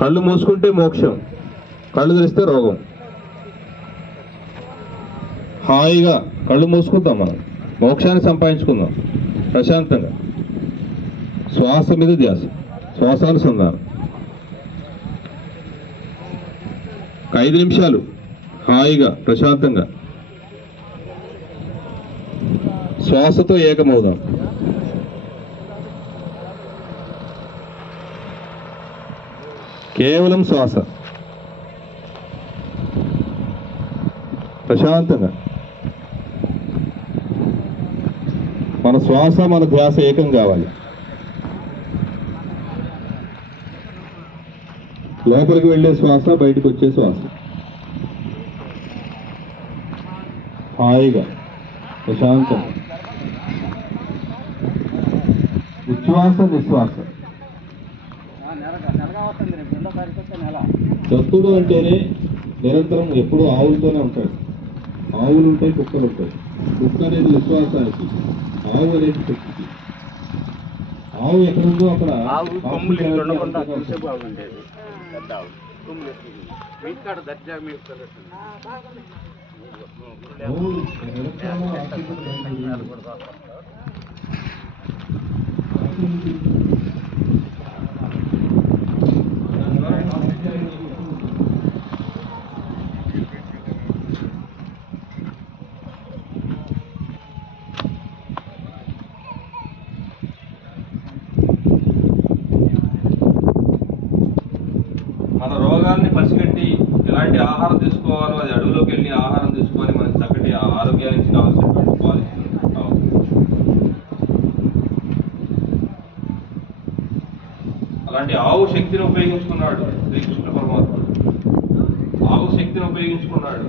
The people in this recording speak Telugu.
కళ్ళు మూసుకుంటే మోక్షం, కళ్ళు తెరిస్తే రోగం. హాయిగా కళ్ళు మూసుకుందాం, మనం మోక్షాన్ని సంపాదించుకుందాం ప్రశాంతంగా. శ్వాస మీద ధ్యాస, శ్వాసానుసంధానం. 5 నిమిషాలు హాయిగా ప్రశాంతంగా శ్వాసతో ఏకమవుదాం. కేవలం శ్వాస, ప్రశాంతంగా. మన శ్వాస మన ధ్యాస ఏకం కావాలి. లోపలికి వెళ్ళే శ్వాస, బయటకు వచ్చే శ్వాస. హాయిగా ప్రశాంతంగా ఉచ్ఛ్వాస నిశ్వాస. దత్తుడు అంటేనే నిరంతరం ఎప్పుడూ ఆవులతోనే ఉంటాడు. ఆవులు ఉంటాయి, కుక్కలు ఉంటాయి. కుక్క అనేది విశ్వాసానికి, ఆవు అనేది శక్తికి. ఆవు ఎక్కడుందో అక్కడ మన రోగాల్ని పసిగట్టి ఎలాంటి ఆహారం తీసుకోవాలో అది అడవిలోకి వెళ్ళి ఆహారం తీసుకొని మనకి చక్కటి ఆరోగ్యానికి కావాల్సినటువంటి పాలసీ కావాలి. అలాంటి ఆవు శక్తిని ఉపయోగించుకున్నాడు శ్రీకృష్ణ పరమాత్ముడు. ఆవు శక్తిని ఉపయోగించుకున్నాడు.